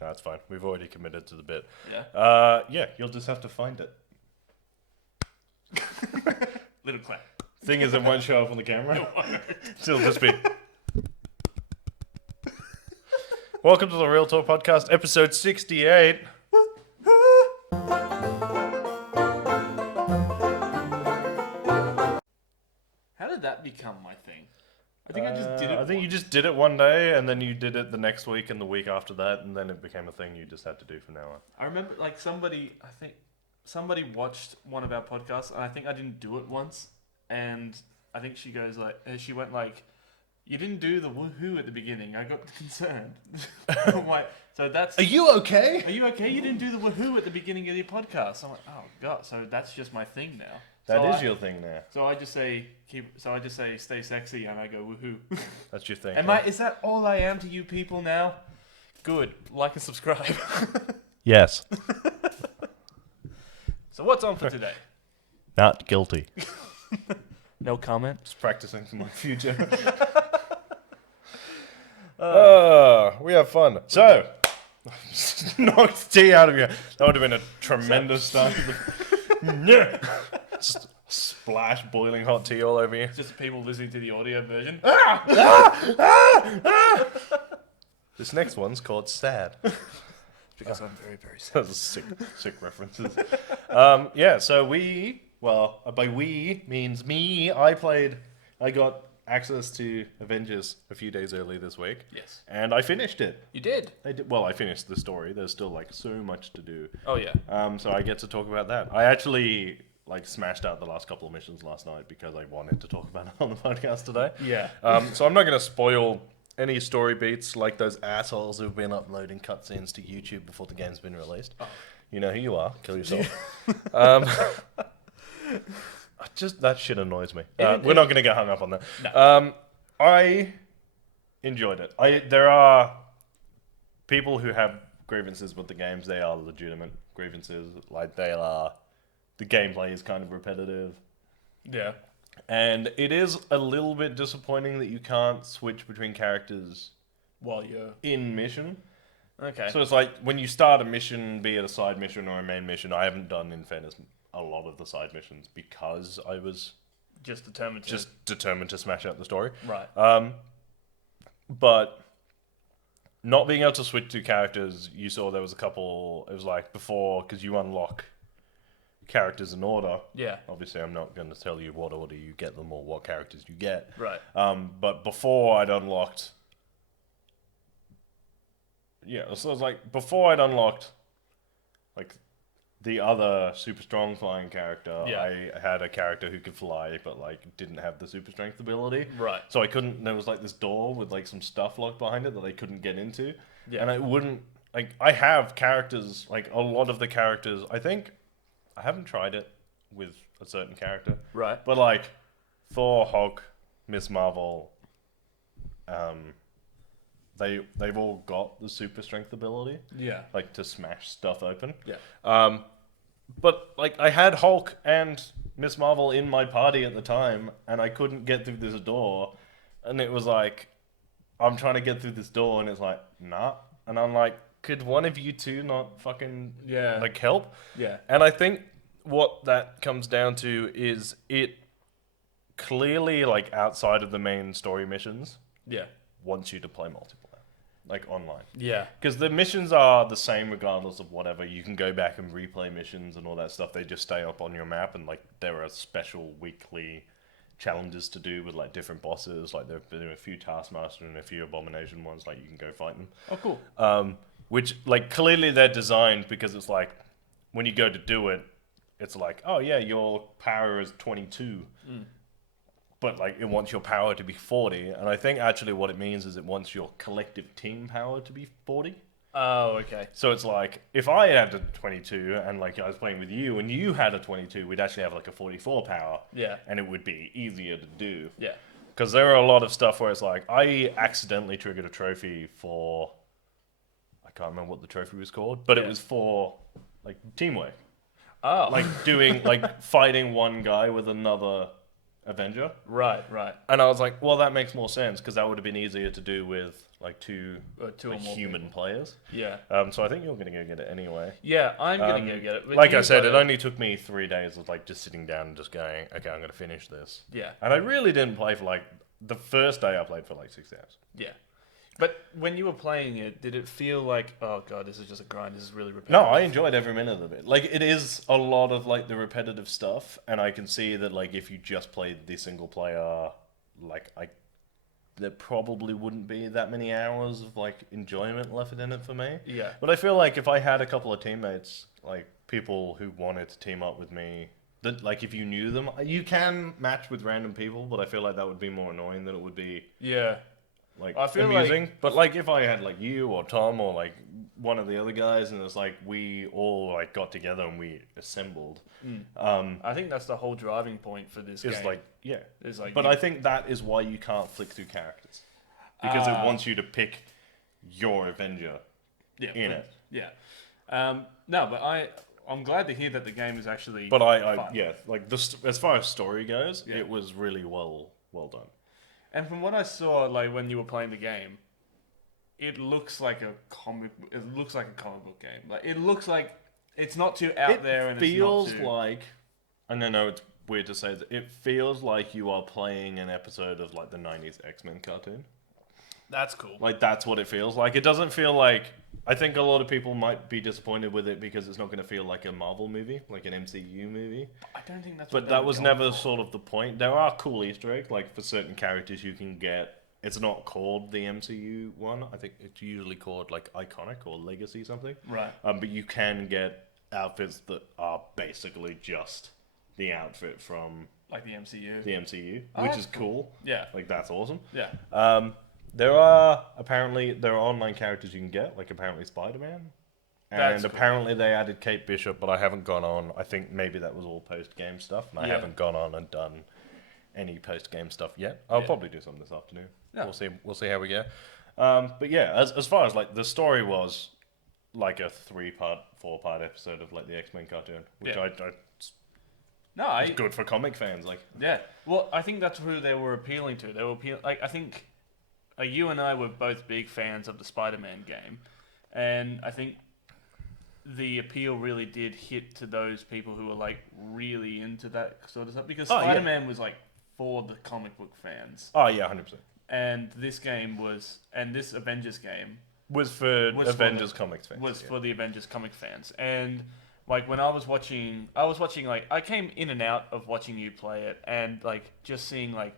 No, that's fine. We've already committed to the bit. Yeah. Yeah, you'll just have to find it. Little clap. Thing is, it won't show up on the camera. It'll just be. Welcome to the Real Talk Podcast, episode 68. How did that become my thing? I think I just did it. I think you once. just did it one day, and then you did it the next week and the week after that, and then it became a thing you just had to do from now on. I remember, like, somebody watched one of our podcasts, and I think I didn't do it once, and I think she goes like, she went like, "You didn't do the woohoo at the beginning." I got concerned. I'm like, so that's. Are you okay? Are you okay? You didn't do the woohoo at the beginning of your podcast. I'm like, oh god. So that's just my thing now. That is your thing now. So I just say stay sexy, and I go woohoo. That's your thing. Is that all I am to you people now? Good. Like and subscribe. Yes. So what's on for today? Not guilty. No comment. Just practicing for my future. We have fun. So, knocked tea out of you. That would have been a tremendous start. Just splash boiling hot tea all over you. It's just people listening to the audio version. This next one's called Sad. Because I'm very, very sad. Those are sick references. Yeah, so by we means me. I got access to Avengers a few days early this week. Yes. And I finished it. You did? I finished the story. There's still so much to do. Oh, yeah. So I get to talk about that. I actually smashed out the last couple of missions last night because I wanted to talk about it on the podcast today. Yeah. So I'm not going to spoil any story beats like those assholes who've been uploading cutscenes to YouTube before the game's been released. Oh. You know who you are. Kill yourself. That shit annoys me. We're not going to get hung up on that. No. I enjoyed it. There are people who have grievances with the games. They are legitimate grievances. The gameplay is kind of repetitive. Yeah. And it is a little bit disappointing that you can't switch between characters While you're in mission. Okay. So it's like when you start a mission, be it a side mission or a main mission, I haven't done, in fairness, a lot of the side missions because I was just determined to smash out the story. Right. But not being able to switch to characters, you saw there was a couple. It was before, because you unlock characters in order. Yeah. Obviously, I'm not going to tell you what order you get them or what characters you get. Right. But before I'd unlocked. Yeah, so it was before I'd unlocked the other super strong flying character, yeah. I had a character who could fly but didn't have the super strength ability. Right. So I couldn't, there was this door with some stuff locked behind it that I couldn't get into. Yeah. And I wouldn't, I have characters, a lot of the characters, I think, I haven't tried it with a certain character. Right. But Thor, Hulk, Miss Marvel, they've all got the super strength ability. Yeah. To smash stuff open. Yeah. But I had Hulk and Miss Marvel in my party at the time, and I couldn't get through this door, and it was I'm trying to get through this door, and it's nah, and I'm could one of you two not fucking help? Yeah. And I think what that comes down to is it clearly outside of the main story missions. Yeah. Wants you to play multiplayer. Online. Yeah. Because the missions are the same regardless of whatever. You can go back and replay missions and all that stuff. They just stay up on your map, and there are special weekly challenges to do with different bosses. There have been a few Taskmaster and a few Abomination ones. You can go fight them. Oh, cool. Which clearly they're designed because it's when you go to do it, it's oh yeah, your power is 22. But it wants your power to be 40, and I think actually what it means is it wants your collective team power to be 40. Oh, okay. So it's if I had a 22 and I was playing with you and you had a 22, we'd actually have a 44 power. Yeah. And it would be easier to do. Yeah. Because there are a lot of stuff where it's I accidentally triggered a trophy for, I can't remember what the trophy was called, but it was for teamwork. Oh. Doing fighting one guy with another Avenger. Right. And I was like, well, that makes more sense because that would have been easier to do with like two Two like or more human people. players. Yeah. So I think you're gonna go get it anyway. Yeah, I'm gonna go get it. But Like I you said, got it only took me 3 days of like just sitting down and just going, okay, I'm gonna finish this. Yeah. And I really didn't play for like the first day. I played for like 6 hours. Yeah. But when you were playing it, did it feel like, oh god, this is just a grind, this is really repetitive? No, I enjoyed every minute of it. Like, it is a lot of like the repetitive stuff, and I can see that like if you just played the single player, like there probably wouldn't be that many hours of like enjoyment left in it for me. Yeah. But I feel like if I had a couple of teammates, like people who wanted to team up with me, that like if you knew them, you can match with random people, but I feel like that would be more annoying than it would be Yeah. like I feel amusing. But like if I had like you or Tom or like one of the other guys, and it's like we all like got together and we assembled. I think that's the whole driving point for this It's game. like yeah. Is like But I think that is why you can't flick through characters because it wants you to pick your Avenger in it. Yeah. No, but I'm glad to hear that the game is actually. But I fun. yeah, like as far as story goes, Yeah. it was really well done. And from what I saw, like when you were playing the game, it looks like a comic. It looks like a comic book game. Like it looks like it's not too out there, and feels it's not too... like, and I know it's weird to say that, it feels like you are playing an episode of like the '90s X-Men cartoon. That's cool. Like that's what it feels like. It doesn't feel like. I think a lot of people might be disappointed with it because it's not going to feel like a Marvel movie, like an MCU movie. I don't think that's. But that was never sort of the point. There are cool Easter eggs, like for certain characters you can get. It's not called the MCU one. I think it's usually called like Iconic or Legacy something. Right. But you can get outfits that are basically just the outfit from like the MCU. the MCU, Oh, which that's is cool. Yeah. Like that's awesome. Yeah. There are online characters you can get, like apparently Spider-Man. That's And cool. apparently they added Kate Bishop, but I haven't gone on. I think maybe that was all post-game stuff, and I Yeah. haven't gone on and done any post-game stuff yet. I'll Yeah. probably do some this afternoon. Yeah. We'll see how we go. But yeah, as far as like the story was, like a 4-part episode of like the X-Men cartoon, which Yeah. it's No, good for comic fans. Like Yeah. Well, I think that's who they were appealing to. They were like I think you and I were both big fans of the Spider-Man game, and I think the appeal really did hit to those people who were like really into that sort of stuff because Oh, yeah. Spider-Man was like for the comic book fans, oh yeah, 100%. and this Avengers game Was for Was for Avengers comics fans. was yeah. for the Avengers comic fans. And like when I was watching like I came in and out of watching you play it, and like just seeing like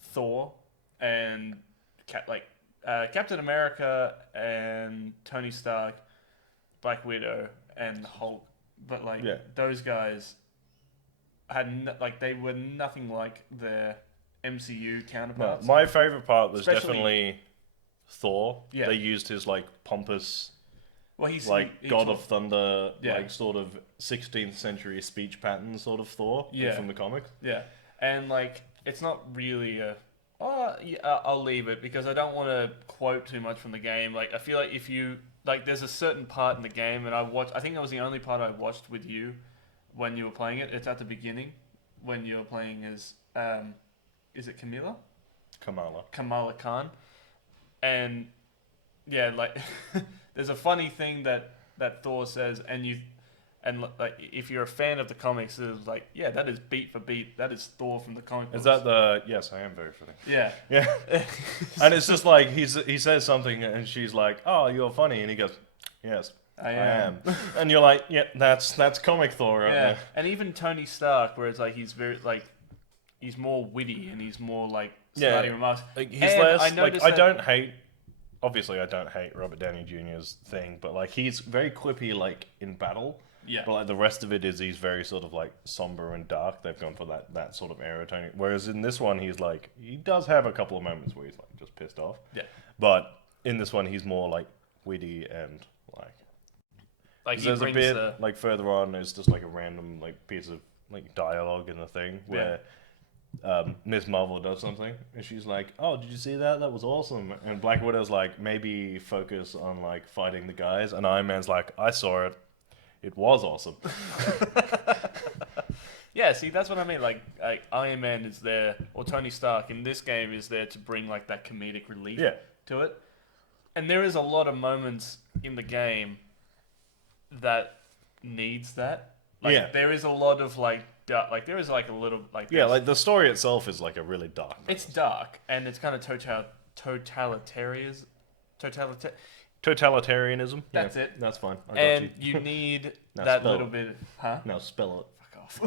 Thor and Captain America and Tony Stark, Black Widow and Hulk, but like Yeah. those guys had they were nothing like their MCU No, counterparts. my favorite part was Especially- definitely Thor. Yeah. They used his like pompous, Well, he's like he God talk- of Thunder, Yeah. like sort of 16th century speech pattern sort of Thor like, Yeah. from the comics. Yeah, and like it's not really a. Oh, yeah, I'll leave it because I don't want to quote too much from the game. Like I feel like if you like, there's a certain part in the game, and I think that was the only part I watched with you when you were playing it. It's at the beginning when you're playing as is it Kamala Khan, and yeah, like there's a funny thing that Thor says, and like if you're a fan of the comics, it's like yeah, that is beat for beat, that is Thor from the comic books. Is that the? Yes, I am very funny. Yeah. Yeah, and it's just like he says something, and she's like, "Oh, you're funny," and he goes, "Yes, I am." and you're like, "Yeah, that's comic Thor right Yeah, there." and even Tony Stark, where it's like he's very like he's more witty and he's more like Yeah. snarky remarks. Like he's And less. I Like noticed I that- don't hate. Obviously, I don't hate Robert Downey Jr.'s thing, but like he's very quippy, like in battle. Yeah. But like the rest of it is he's very sort of like somber and dark. They've gone for that sort of aerotonic. Whereas in this one, he's like he does have a couple of moments where he's like just pissed off. Yeah. But in this one, he's more like witty and like. He There's a brings bit the- like further on. There's just like a random like piece of like dialogue in the thing where. Miss Marvel does something, and she's like, "Oh, did you see that? That was awesome." And Black Widow's like, "Maybe focus on like fighting the guys." And Iron Man's like, "I saw it. It was awesome." Yeah, see, that's what I mean. Like Iron Man is there, or Tony Stark in this game is there to bring like that comedic relief Yeah. to it. And there is a lot of moments in the game that needs that. Like Yeah. there is a lot of like there is like a little like Yeah, like the story itself is like a really dark. it's dark and it's kind of Totalitarianism. That's Yeah, it. That's fine. I got and you. you need Now that spell little it. bit huh? Now spell Fuck off.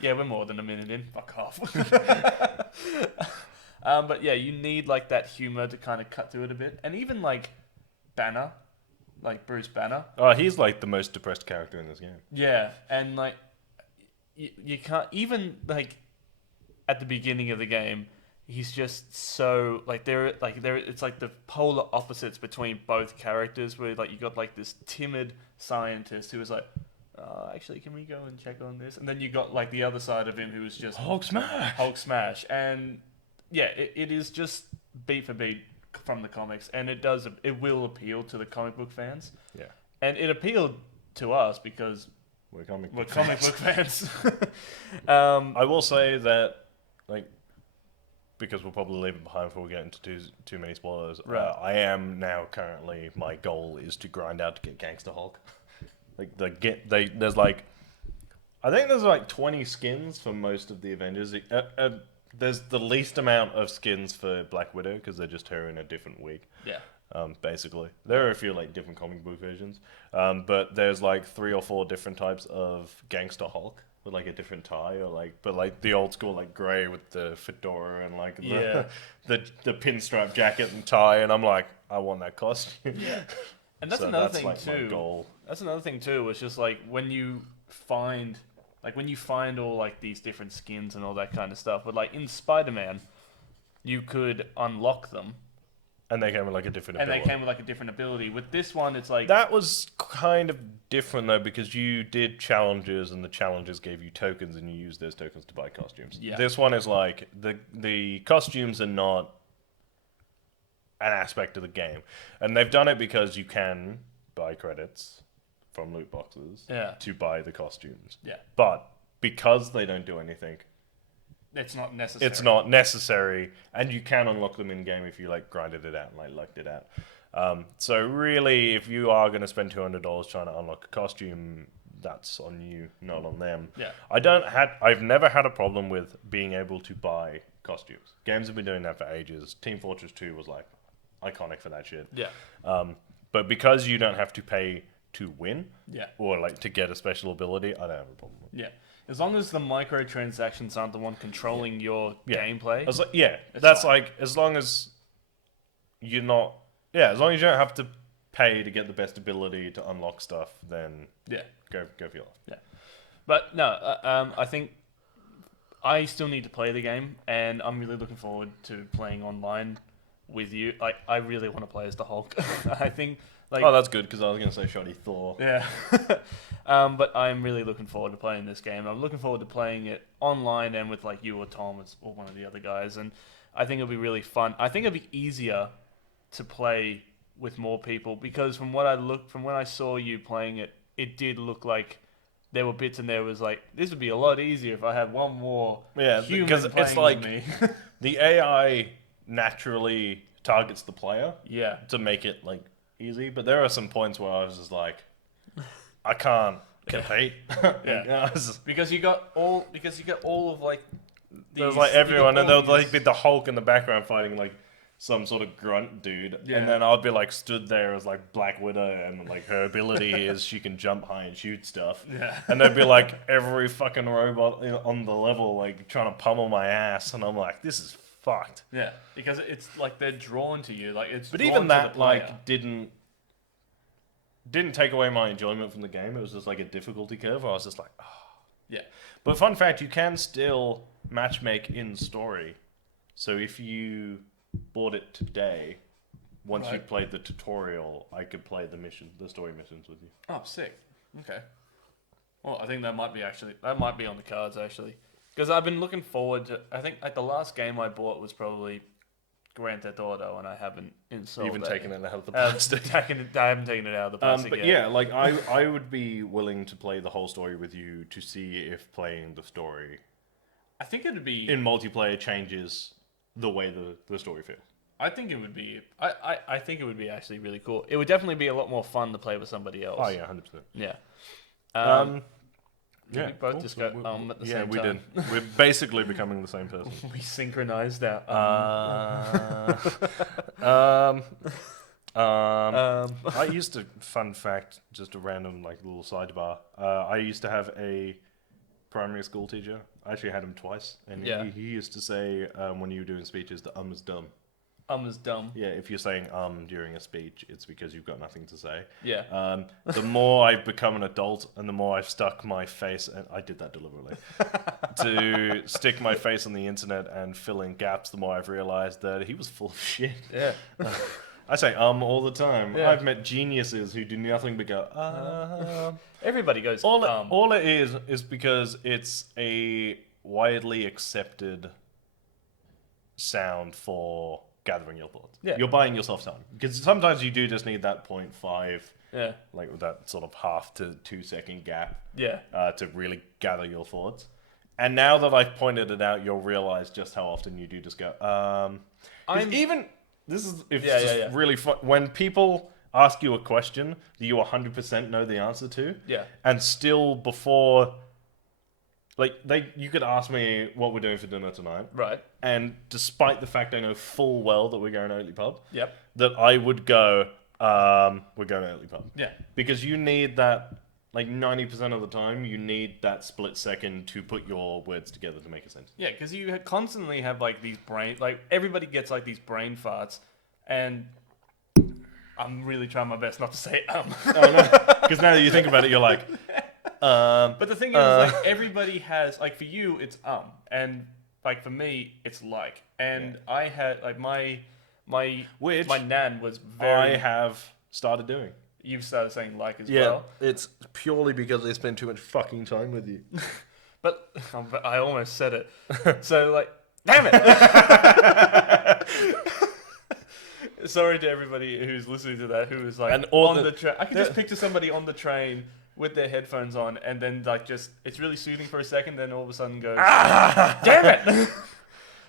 Yeah, we're more than a minute in. Fuck off. But yeah, you need like that humor to kind of cut through it a bit, and even like Banner, like Bruce Banner. Oh, he's like the most depressed character in this game. Yeah, and like you can't even like at the beginning of the game, he's just so like there. It's like the polar opposites between both characters. Where like you got like this timid scientist who was like, actually, can we go and check on this? And then you got like the other side of him who was just Hulk smash. Hulk smash, and yeah, it is just beat for beat from the comics, and it will appeal to the comic book fans. Yeah. And it appealed to us because We're comic we're book comic fans. book fans. I will say that, like, because we'll probably leave it behind before we get into too many spoilers. Right. I am now currently, my goal is to grind out to get Gangster Hulk. Like there's like, I think there's like 20 skins for most of the Avengers. There's the least amount of skins for Black Widow because they're just her in a different wig. Yeah. Basically, there are a few like different comic book versions, but there's like 3 or 4 different types of Gangster Hulk with like a different tie, or like, but like the old school like grey with the fedora and like the pinstripe jacket and tie, and I'm like, I want that costume. Yeah. And that's So another that's thing like my too. goal. That's another thing too. It's just like when you find all like these different skins and all that kind of stuff. But like in Spider-Man, you could unlock them, And they came with like a different and ability. they came with like a different ability. With this one, it's like That was kind of different though, because you did challenges, and the challenges gave you tokens, and you used those tokens to buy costumes. Yeah. This one is like the costumes are not an aspect of the game, and they've done it because you can buy credits from loot boxes to buy the costumes. Yeah. But because they don't do anything, it's not necessary. it's not necessary, and you can unlock them in game if you like grinded it out and like lucked it out. So really, if you are going to spend $200 trying to unlock a costume, that's on you, not on them. Yeah. I've never had a problem with being able to buy costumes. Games have been doing that for ages. Team Fortress 2 was like iconic for that shit. Yeah. But because you don't have to pay to win, Yeah. or like to get a special ability, I don't have a problem with it. Yeah. As long as the microtransactions aren't the one controlling your gameplay. As long fine. as long as you're not, as long as you don't have to pay to get the best ability to unlock stuff, then Yeah. go for your life. Yeah. But no, I think I still need to play the game, and I'm really looking forward to playing online with you. Like, I really want to play as the Hulk. I think, like, Oh, that's good, because I was going to say shoddy Thor. yeah. But I'm really looking forward to playing this game. I'm looking forward to playing it online and with like you or Tom or one of the other guys, and I think it'll be really fun. I think it'll be easier to play with more people because from when I saw you playing it, it did look like there were bits in there was like, this would be a lot easier if I had one more human because playing it's like with me. the AI naturally targets the player Yeah. to make it like easy, but there are some points where I was just like, I can't compete. Yeah. Because you got all of like There was these- like you got everyone, and all there would like these- be the Hulk in the background fighting like some sort of grunt dude, Yeah. and then I'd be like stood there as like Black Widow, and like her ability is she can jump high and shoot stuff. Yeah. And there'd be like every fucking robot on the level like trying to pummel my ass, and I'm like, this is fucked. Yeah, because it's like they're drawn to you, like it's. But drawn even to that the player. like didn't take away my enjoyment from the game. It was just like a difficulty curve where I was just like, oh. Yeah. But fun fact, you can still matchmake in story. So if you bought it today, once you Right. played the tutorial, I could play the story missions with you. Oh, sick. Okay. Well, I think that might be on the cards actually, because I've been looking forward to. I think like the last game I bought was probably Grand Theft Auto, and I haven't installed Even that. taking it out of the plastic. I haven't taken it out of the plastic But yet. yeah, like I would be willing to play the whole story with you to see if playing the story I think it'd be. in multiplayer changes the way the story feels. I think it would be. I think it would be actually really cool. It would definitely be a lot more fun to play with somebody else. Oh yeah, 100%. Yeah. Yeah, we both cool. just So go at the yeah, same we time. did. We're basically becoming the same person. We synchronized our. I used to, fun fact, just a random like little sidebar. I used to have a primary school teacher. I actually had him twice, and Yeah. he used to say when you were doing speeches that is dumb. Is dumb. Yeah, if you're saying during a speech, it's because you've got nothing to say. Yeah. The more I've become an adult and the more I've stuck my face, and I did that deliberately, to stick my face on the internet and fill in gaps, the more I've realized that he was full of shit. Yeah. I say all the time. Yeah. I've met geniuses who do nothing but go Everybody goes. all it is because it's a widely accepted sound for gathering your thoughts. Yeah. You're buying yourself time. Because sometimes you do just need that 0.5, Yeah. like with that sort of half to 2 second gap Yeah. to really gather your thoughts. And now that I've pointed it out, you'll realize just how often you do just go, 'cause even, this is really fun. When people ask you a question that you 100% know the answer to, Yeah. and still before, like, you could ask me what we're doing for dinner tonight, Right. and despite the fact I know full well that we're going to Oatley Pub, Yep. that I would go, we're going to Oatley Pub. Yeah. Because you need that, like 90% of the time, you need that split second to put your words together to make a sentence. Yeah, because you constantly have like these everybody gets like these brain farts, and I'm really trying my best not to say Because now that you think about it, you're like, But the thing is, like, everybody has, like, for you, it's and like for me, it's like, and I had like my nan was very. I have started doing. You've started saying like as well. It's purely because they spend too much fucking time with you. But I almost said it. So like, damn it. Sorry to everybody who's listening to that, who was like on the train. I can just picture somebody on the train with their headphones on, and then like just it's really soothing for a second, then all of a sudden goes, damn it.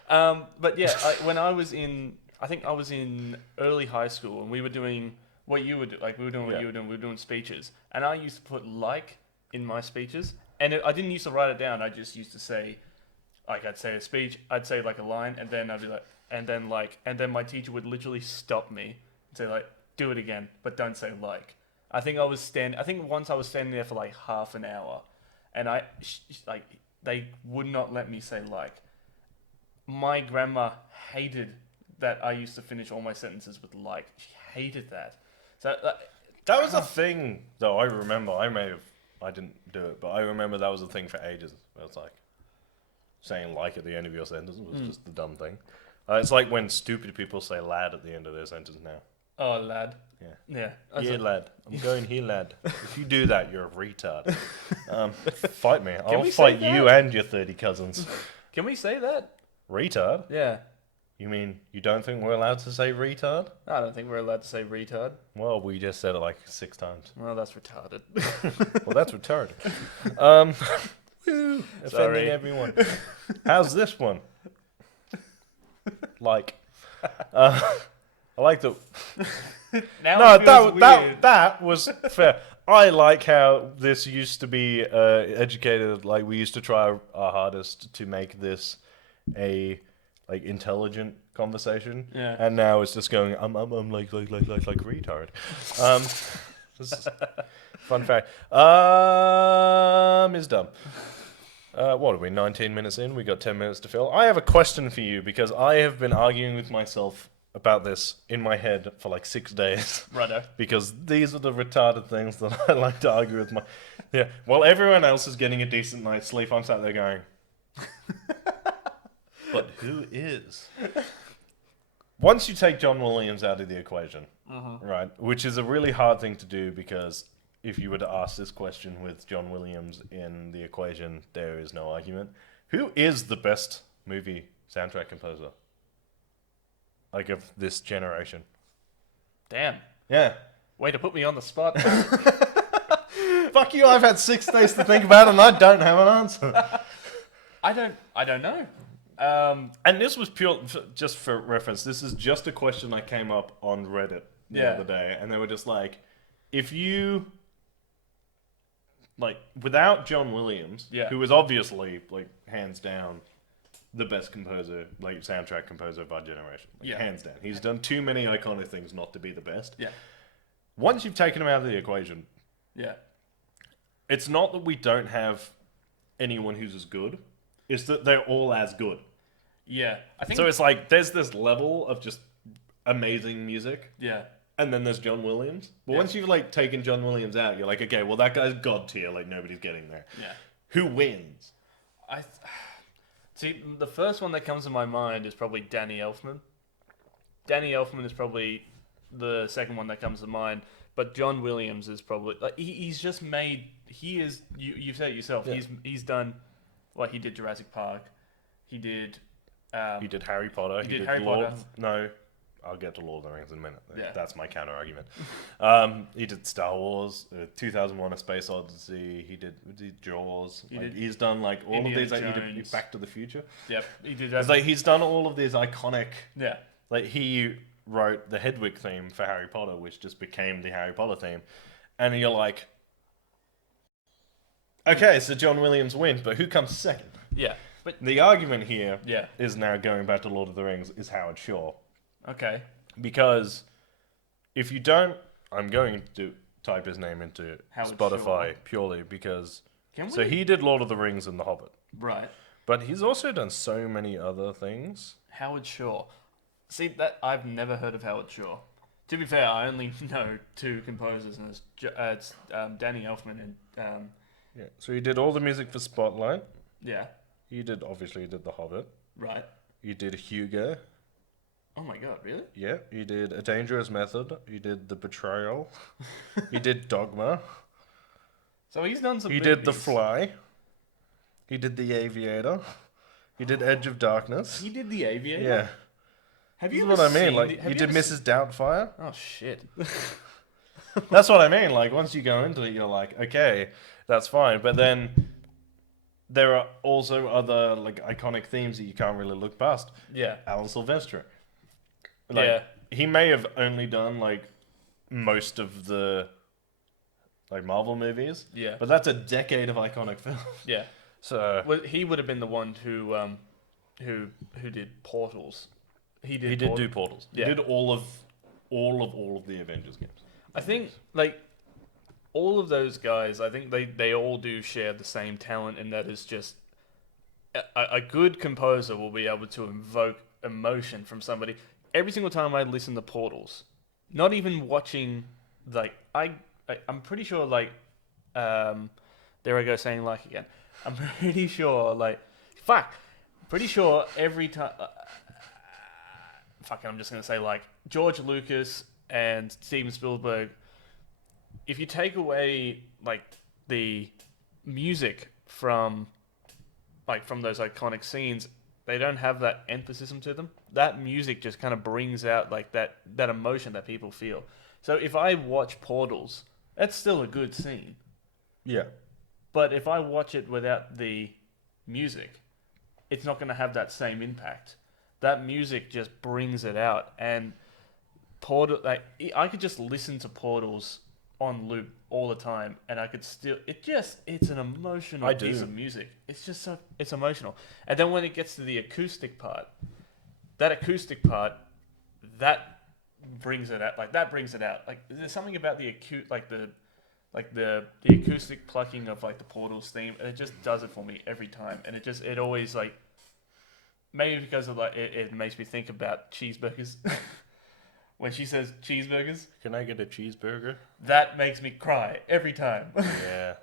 But yeah, when I was in, I think I was in early high school, and we were doing what you would do, like we were doing what you were doing. We were doing speeches, and I used to put like in my speeches, and I didn't used to write it down. I just used to say, like I'd say a speech, I'd say like a line, and then I'd be like, and then my teacher would literally stop me and say like, do it again, but don't say like. I think once I was standing there for like half an hour, and they would not let me say like. My grandma hated that I used to finish all my sentences with like. She hated that. So that was a thing, though. I remember. I didn't do it, but I remember that was a thing for ages. It was like saying like at the end of your sentence was just the dumb thing. It's like when stupid people say lad at the end of their sentence now. Oh, lad. Yeah. Yeah. Here, lad. I'm going here, lad. If you do that, you're a retard. Fight me. I'll fight you and your 30 cousins. Can we say that? Retard? Yeah. You mean you don't think we're allowed to say retard? I don't think we're allowed to say retard. Well, we just said it like 6 times. Well, that's retarded. Well, that's retarded. Offending everyone. How's this one? Like, I like the. That was fair. I like how this used to be educated. Like we used to try our hardest to make this a like intelligent conversation. Yeah. And now it's just going. I'm like retard. This is fun fact. Is dumb. What are we, 19 minutes in? We got 10 minutes to fill. I have a question for you because I have been arguing with myself about this in my head for like 6 days. Righto. Because these are the retarded things that I like to argue with my... Yeah. While everyone else is getting a decent night's sleep, I'm sat there going... But who is? Once you take John Williams out of the equation, right, which is a really hard thing to do because... If you were to ask this question with John Williams in the equation, there is no argument. Who is the best movie soundtrack composer? like of this generation. Damn. Yeah. Way to put me on the spot. Fuck you! I've had 6 days to think about it, and I don't have an answer. I don't know. And this was pure, just for reference. This is just a question I came up on Reddit the other day, and they were just like, if you like without John Williams, who is obviously like hands down the best composer, like soundtrack composer of our generation, hands down. He's done too many iconic things not to be the best. Yeah. Once you've taken him out of the equation, it's not that we don't have anyone who's as good. It's that they're all as good. Yeah, I think so. It's like there's this level of just amazing music. Yeah. And then there's John Williams. But once you've like taken John Williams out, you're like, okay, well that guy's god tier. Like nobody's getting there. Yeah. Who wins? See, the first one that comes to my mind is probably Danny Elfman. Danny Elfman is probably the second one that comes to mind. But John Williams is probably like he's just made. He is. You said it yourself. Yeah. He's done. Well, he did Jurassic Park. He did. He did Harry Potter. He did Harry Potter. No. I'll get to Lord of the Rings in a minute. Yeah. That's my counter argument. He did Star Wars, 2001: A Space Odyssey. He did Jaws. He's done like all Indiana of these. Like, he did Jones. Back to the Future. Yep, he did. It's like he's done all of these iconic. Yeah. Like he wrote the Hedwig theme for Harry Potter, which just became the Harry Potter theme, and you're like, okay, so John Williams wins, but who comes second? Yeah, but the argument here Yeah. is now going back to Lord of the Rings is Howard Shore. Okay. Because if you don't, I'm going to type his name into Howard Spotify Shore. Purely because Can we? so he did Lord of the Rings and The Hobbit. Right. But he's also done so many other things. Howard Shore. See, that I've never heard of Howard Shore. To be fair, I only know 2 composers, and it's Danny Elfman and Yeah. So he did all the music for Spotlight. yeah. He did The Hobbit. Right. He did Hugo. Oh my god, really? Yeah. He did A Dangerous Method. He did The Betrayal. He did Dogma. So he's done some. He did The Fly. He did The Aviator. He did Edge of Darkness. He did The Aviator. Yeah. Have This you? is what I mean. Seen Like he did Mrs. Doubtfire. Oh shit. That's what I mean. Like once you go into it, you're like, okay, that's fine. But then there are also other like iconic themes that you can't really look past. Yeah. Alan Silvestri. Like, he may have only done like most of the like Marvel movies. Yeah. But that's a decade of iconic films. Yeah. So well, he would have been the one who did Portals. He did do Portals. Yeah. He did all of the Avengers games. I think like all of those guys, I think they all do share the same talent, and that is just a good composer will be able to invoke emotion from somebody. Every single time I listen to Portals, not even watching, like I'm pretty sure like there I go saying like again. I'm pretty sure like pretty sure every time I'm just gonna say like George Lucas and Steven Spielberg. If you take away like the music from those iconic scenes, they don't have that emphasis to them. That music just kind of brings out like that emotion that people feel. So if I watch Portals, that's still a good scene. Yeah. But if I watch it without the music, it's not going to have that same impact. That music just brings it out. And I could just listen to Portals on loop all the time, and I could still. It's an emotional piece of music. It's just it's emotional. And then when it gets to the acoustic part, that brings it out. Like that brings it out. Like there's something about the the acoustic plucking of like the Portals theme. It just does it for me every time, and it always like maybe because of like it makes me think about cheeseburgers. When she says cheeseburgers, can I get a cheeseburger? That makes me cry every time. Yeah.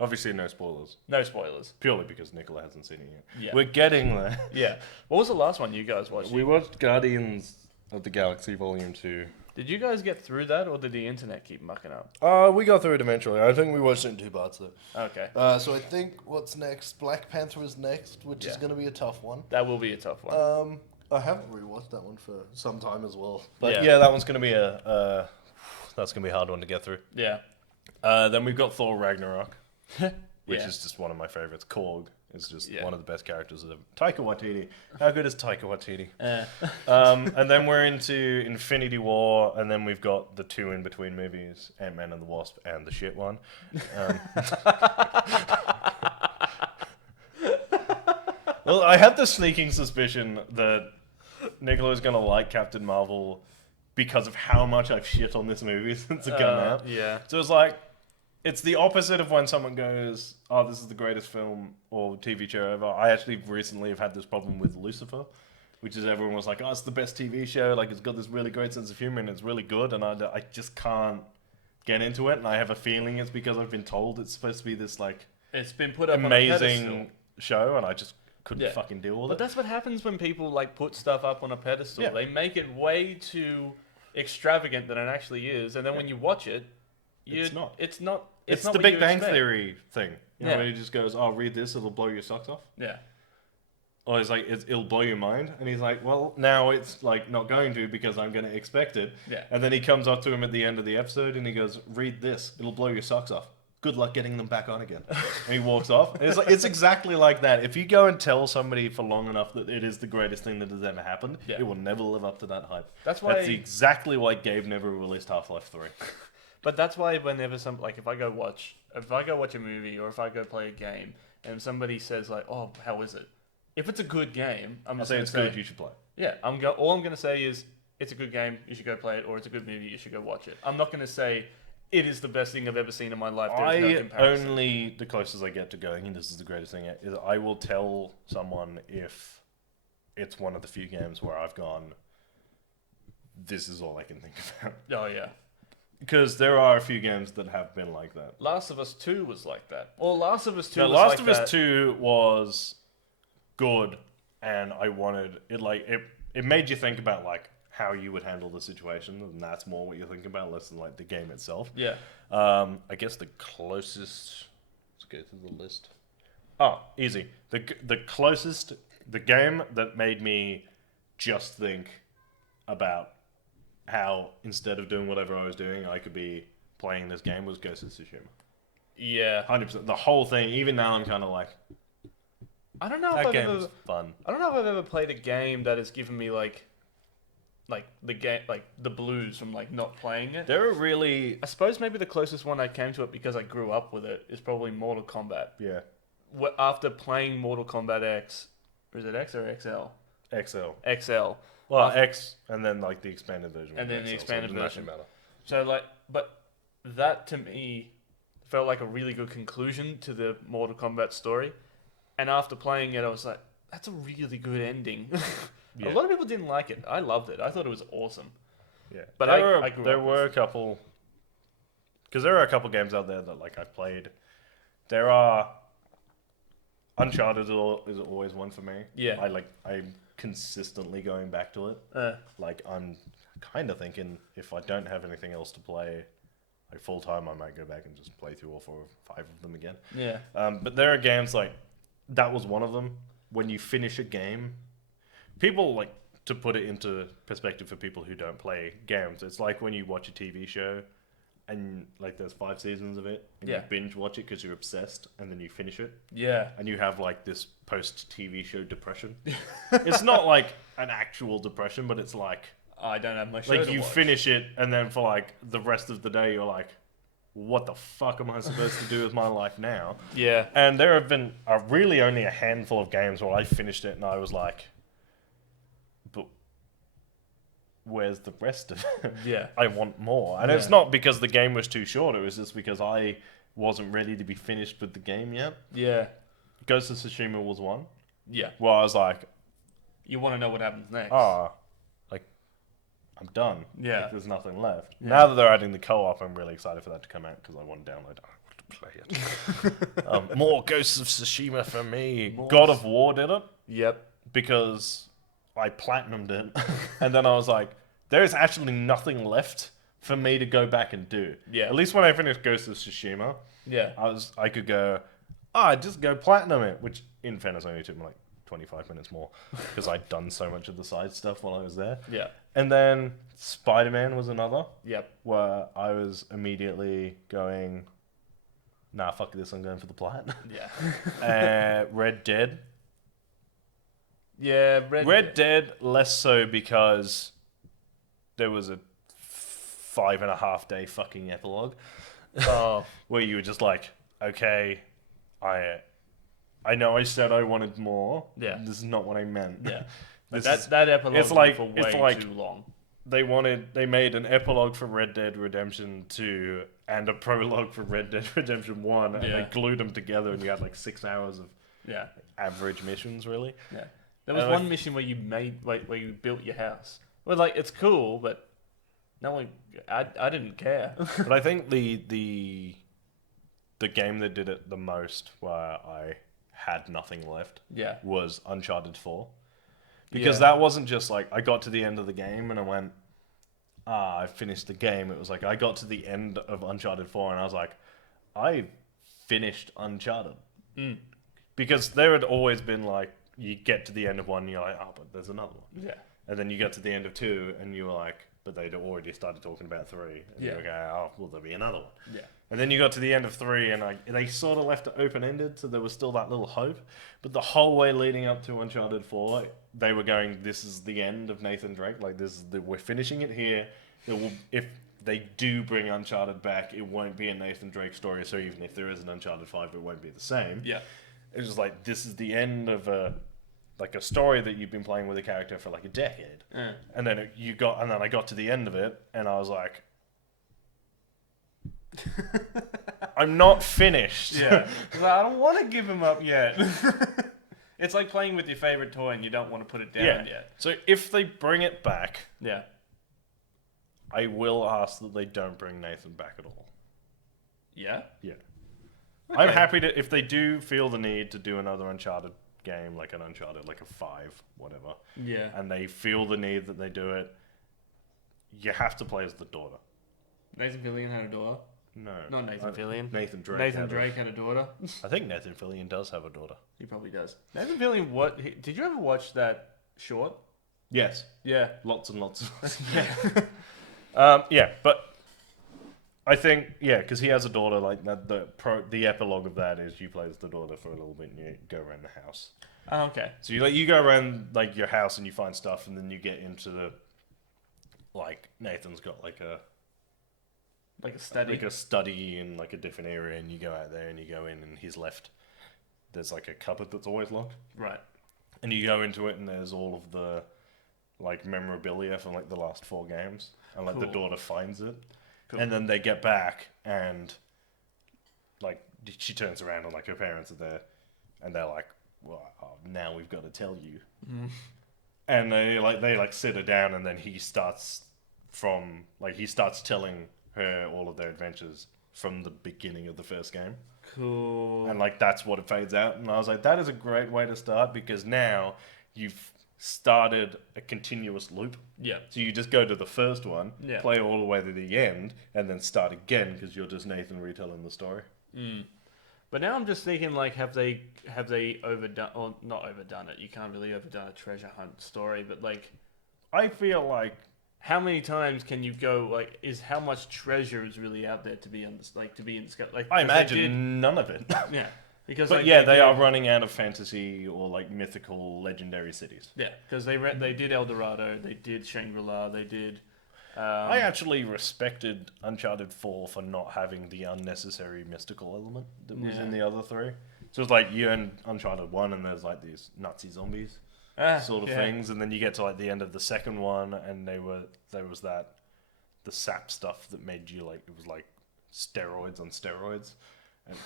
Obviously, no spoilers. No spoilers. Purely because Nicola hasn't seen it yet. Yeah. We're getting there. Yeah. What was the last one you guys watched? We watched Guardians of the Galaxy Volume 2. Did you guys get through that, or did the internet keep mucking up? We got through it eventually. I think we watched it in 2 parts, though. Okay. So I think what's next? Black Panther is next, which is going to be a tough one. That will be a tough one. I haven't rewatched that one for some time as well. But Yeah. yeah, that one's gonna be that's gonna be a hard one to get through. Yeah. Then we've got Thor Ragnarok, which Yeah. is just one of my favorites. Korg is just Yeah. one of the best characters of Taika Waititi. How good is Taika Waititi? Uh, And then we're into Infinity War, and then we've got the two in between movies, Ant-Man and the Wasp, and the shit one. Well, I had the sneaking suspicion that Nicola is gonna like Captain Marvel because of how much I've shit on this movie since it came out. Yeah. So it's like, it's the opposite of when someone goes, "Oh, this is the greatest film or TV show ever." I actually recently have had this problem with Lucifer, which is everyone was like, "Oh, it's the best TV show. Like, it's got this really great sense of humor and it's really good," and I just can't get into it. And I have a feeling it's because I've been told it's supposed to be this like It's been put up on a pedestal. amazing show, and I just couldn't Yeah. fucking deal with But it. that's what happens when people like put stuff up on a pedestal. Yeah. They make it way too extravagant than it actually is, and then when you watch it, It's not. It's not. It's not the what Big you Bang expect. Theory thing. You know, Yeah. when he just goes, "Oh, read this, it'll blow your socks off." Yeah. Or he's like, "It'll blow your mind," and he's like, "Well, now it's like not going to because I'm going to expect it." Yeah. And then he comes up to him at the end of the episode and he goes, "Read this, it'll blow your socks off. Good luck getting them back on again." And he walks off. And it's like, it's exactly like that. If you go and tell somebody for long enough that it is the greatest thing that has ever happened, Yeah. it will never live up to that hype. That's why. That's exactly why Gabe never released Half-Life 3. But that's why whenever if I go watch a movie or if I go play a game and somebody says like, "Oh, how is it?" If it's a good game, I'm I just say gonna it's say, good, you should play. yeah, all I'm gonna say is it's a good game, you should go play it, or it's a good movie, you should go watch it. I'm not gonna say it is the best thing I've ever seen in my life. There's no comparison. Only the closest I get to going, this is the greatest thing yet, is I will tell someone if it's one of the few games where I've gone, this is all I can think about. Oh yeah. Because there are a few games that have been like that. Last of Us 2 was like that. Or Last of Us 2 No, was Last like of that. Us 2 was good, and I wanted it. Like it made you think about like how you would handle the situation, and that's more what you're thinking about, less than like the game itself. Yeah. I guess the closest. Let's go through the list. Oh, easy. The closest, the game that made me just think about how instead of doing whatever I was doing, I could be playing this game was Ghost of Tsushima. Yeah. 100%. The whole thing. Even now, I'm kind of like, I don't know if that I've game ever was fun. I don't know if I've ever played a game that has given me like the game like the blues from like not playing it. There are really, I suppose maybe the closest one I came to it because I grew up with it is probably Mortal Kombat. yeah, After playing Mortal Kombat X, or is it X or XL? XL. XL. Well, After- X and then like the expanded version. And was then the XL, expanded so it doesn't version. actually matter. So like, but that to me felt like a really good conclusion to the Mortal Kombat story. And after playing it, I was like, that's a really good ending. Yeah. A lot of people didn't like it. I loved it. I thought it was awesome. Yeah, But I grew there up were with- a couple, because there are a couple games out there that like I've played. There are Uncharted is always one for me. Yeah. I'm consistently going back to it. Uh, Like I'm kind of thinking if I don't have anything else to play, like full time, I might go back and just play through all 4 or 5 of them again. yeah. But there are games like that was one of them. When you finish a game, people like to put it into perspective for people who don't play games. It's like when you watch a TV show and like there's 5 seasons of it and Yeah. you binge watch it because you're obsessed and then you finish it Yeah. and you have like this post TV show depression. It's not like an actual depression, but it's like I don't have my show like to you watch. finish it and then for like the rest of the day you're like, what the fuck am I supposed to do with my life now? Yeah. And there have been really only a handful of games where I finished it and I was like, but where's the rest of it? Yeah. I want more. And it's Yeah. not because the game was too short, it was just because I wasn't ready to be finished with the game yet. Yeah. Ghost of Tsushima was one. Yeah. Well, I was like, You want to know what happens next. like, I'm done. Yeah. Like, there's nothing left. Yeah. Now that they're adding the co-op, I'm really excited for that to come out because I want to download it. I want to play it. More Ghosts of Tsushima for me. More God of War did it Yep. because I platinumed it. And then I was like, there's actually nothing left for me to go back and do. Yeah. At least when I finished Ghost of Tsushima, Yeah. I could go, just go platinum it, which in fairness only took me like 25 minutes more because I'd done so much of the side stuff while I was there. Yeah. And then Spider-Man was another Yep. where I was immediately going, nah, fuck this, I'm going for the plat. Yeah. Red Dead. Yeah. Red Dead, less so because there was a 5.5 day fucking epilogue Oh. where you were just like, okay, I know I said I wanted more. Yeah. This is not what I meant. Yeah. This That is, that epilogue it's went like- for it's way like- too long. they made an epilogue for Red Dead Redemption 2 and a prologue for Red Dead Redemption 1 and Yeah. they glued them together and you had like 6 hours of Yeah. average missions really. Yeah. There was And one mission where you made where you built your house. Well, like it's cool, but no one. I didn't care. But I think the game that did it the most where I had nothing left Yeah. was Uncharted 4. Because Yeah. that wasn't just like I got to the end of the game and I went, I finished the game. It was like I got to the end of Uncharted 4 and I was like, I finished Uncharted. Mm. Because there had always been like, you get to the end of one and you're like, oh, but there's another one. Yeah. And then you get to the end of 2 and you were like, but they'd already started talking about 3. And Yeah. you're like, oh, will there be another one? Yeah. And then you got to the end of 3 and they sort of left it open-ended, so there was still that little hope. But the whole way leading up to Uncharted 4, they were going, this is the end of Nathan Drake. Like, we're finishing it here. If they do bring Uncharted back, it won't be a Nathan Drake story, so even if there is an Uncharted 5, it won't be the same. Yeah. It's just like, this is the end of a story that you've been playing with a character for like a decade. And then I got to the end of it, and I was like, I'm not finished. Yeah. 'Cause I don't want to give him up yet. It's like playing with your favorite toy and you don't want to put it down yet. So if they bring it back, Yeah. I will ask that they don't bring Nathan back at all. Yeah. Yeah. Okay. I'm happy to, if they do feel the need to do another Uncharted game, like an Uncharted, like a 5, whatever, Yeah. and they feel the need that they do it, you have to play as the daughter. Nathan Fillion had a daughter. No. Not Nathan Fillion. Nathan Drake. Nathan Drake had a daughter. I think Nathan Fillion does have a daughter. He probably does. Nathan Fillion, did you ever watch that short? Yes. Yeah. Lots and lots. Yeah. Yeah, but I think, yeah, because he has a daughter, like, the epilogue of that is you play as the daughter for a little bit and you go around the house. Oh, okay. So you go around, like, your house and you find stuff and then you get into the, like, Nathan's got, like a study in, like, a different area and you go out there and you go in and he's left, there's, like, a cupboard that's always locked. Right. And you go into it and there's all of the, like, memorabilia from, like, the last 4 games. And, like, the Cool. daughter finds it. Cool. And then they get back and, like, she turns around and, like, her parents are there. And they're like, well, now we've got to tell you. Mm. And they sit her down and then he starts telling her all of their adventures from the beginning of the first game. Cool. And, like, that's what it fades out. And I was like, that is a great way to start because now you've started a continuous loop. Yeah. So you just go to the first one, Yeah. play all the way to the end, and then start again because you're just Nathan retelling the story. Mm. But now I'm just thinking, like, have they overdone, or not overdone it? You can't really overdone a treasure hunt story, but, like, I feel like how many times can you go? Like, how much treasure is really out there to be in the sky? Like, I 'cause they imagine none of it. did- yeah. Because, But like, yeah, they did- are running out of fantasy or like mythical, legendary cities. Yeah, because they did El Dorado, they did Shangri-La, they did. I actually respected Uncharted 4 for not having the unnecessary mystical element that was in the other 3. So it's like you end Uncharted 1 and there's like these Nazi zombies sort of things, and then you get to like the end of the second one and there was the sap stuff that made you like, it was like steroids on steroids,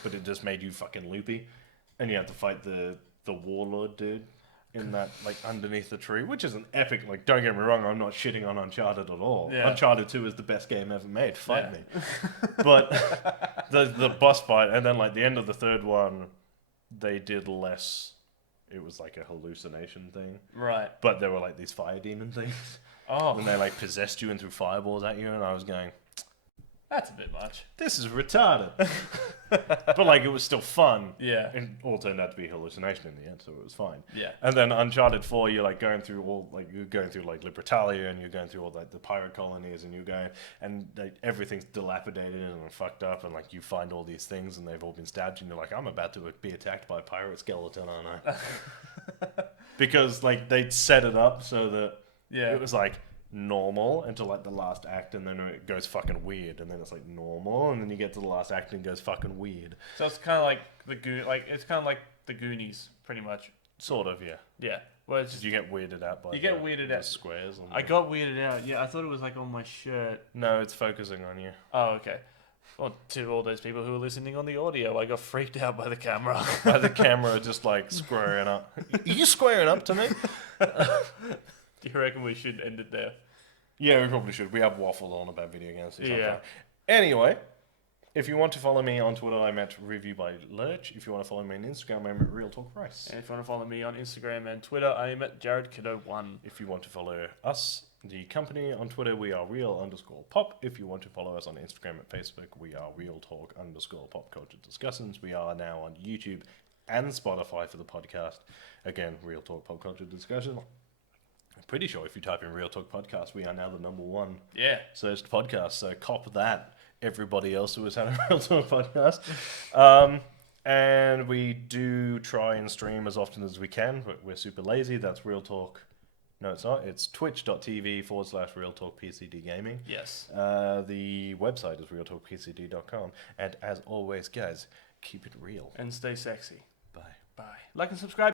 but it just made you fucking loopy, and you had to fight the warlord dude in that, like, underneath the tree, which is an epic, like, don't get me wrong, I'm not shitting on Uncharted at all. Yeah. Uncharted 2 is the best game ever made, fight me. But the boss fight, and then, like, the end of the third one, they did less, it was like a hallucination thing. Right. But there were, like, these fire demon things. Oh. And they, like, possessed you and threw fireballs at you, and I was going, That's a bit much. This is retarded. But like, it was still fun. Yeah. And all turned out to be hallucination in the end, so it was fine. Yeah. And then Uncharted 4, you're like going through you're going through like Libertalia, and you're going through all like the pirate colonies, and you're going, and like, everything's dilapidated and fucked up, and like you find all these things, and they've all been stabbed, and you're like, I'm about to be attacked by a pirate skeleton, aren't I? Because like they'd set it up so that it was like normal until like the last act, and then it goes fucking weird, and then it's like normal, and then you get to the last act and it goes fucking weird. So it's kind of like it's kind of like the Goonies, pretty much. Sort of, yeah. Yeah. Well, it's Did you get weirded out by the squares? I got weirded out. Yeah, I thought it was like on my shirt. No, it's focusing on you. Oh, okay. Well, to all those people who are listening on the audio, I got freaked out by the camera. By the camera just like squaring up. Are you squaring up to me? Do you reckon we should end it there? Yeah, we probably should. We have waffled on about video games. Yeah. Anyway, if you want to follow me on Twitter, I'm at Review by Lurch. If you want to follow me on Instagram, I'm at Real Talk Rice. And if you want to follow me on Instagram and Twitter, I am at JaredKiddo1. If you want to follow us, the company, on Twitter, we are real_pop. If you want to follow us on Instagram and Facebook, we are Real Talk_pop culture discussions. We are now on YouTube and Spotify for the podcast. Again, Real Talk Pop Culture Discussion. I'm pretty sure if you type in Real Talk Podcast, we are now the #1 searched podcast. So cop that, everybody else who has had a Real Talk podcast. And we do try and stream as often as we can, but we're super lazy. That's Real Talk. No, it's not. It's twitch.tv/Real Talk PCD Gaming. Yes. The website is realtalkpcd.com. And as always, guys, keep it real. And stay sexy. Bye. Bye. Like and subscribe.